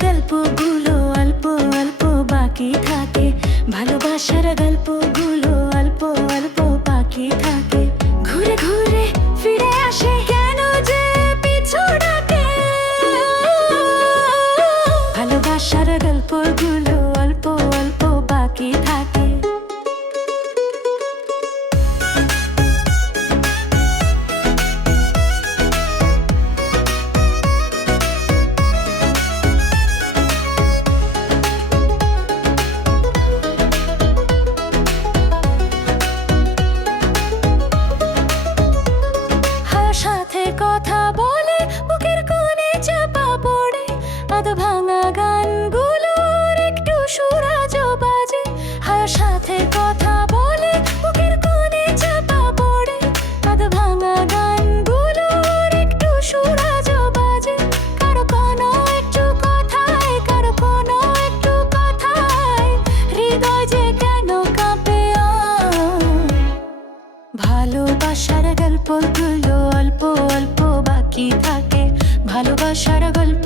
গল্প গল্পগুলো অল্প অল্প বাকি থাকে। ভালোবাসার গল্প গল্পগুলো অল্প অল্প বাকি থাকে। সাথে কথা বলে, বুকের কোণে চাপা পড়ে। কাদ ভাঙা একটু সুরাজ বাজে। কারও কোনো একটু কথায় একটু কথায়, হৃদয় যে কেন কাঁপে ভালোবাসার গল্পগুলো অল্প অল্প বাকি থাকে। ভালোবাসার গল্প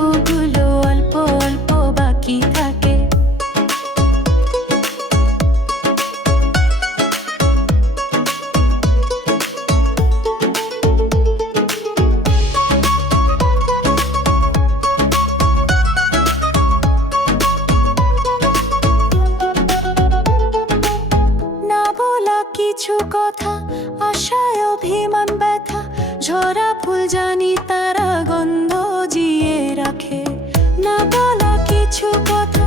কথা, আশায় অভিমান, ব্যথা, ঝরা ফুল জানি তারা গন্ধ জিয়ে রাখে। না বলা কিছু কথা,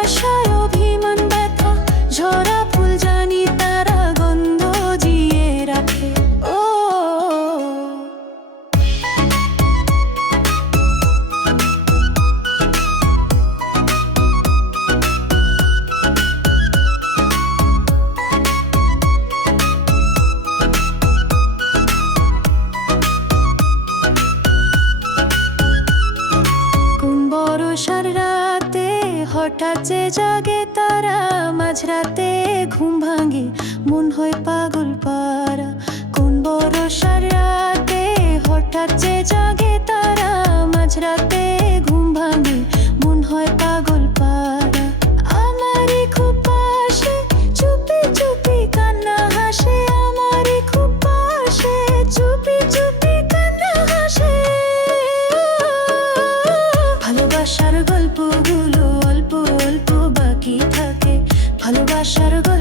আশায় হঠাৎ যে জাগে তারা, মাঝরাতে ঘুম ভাঙে, মন হয় পাগল পারা কোন বড় সারাতে হঠাৎ যে জাগে তারা, মাঝরাতে ঘুম ভাঙে, মন হয় বাকি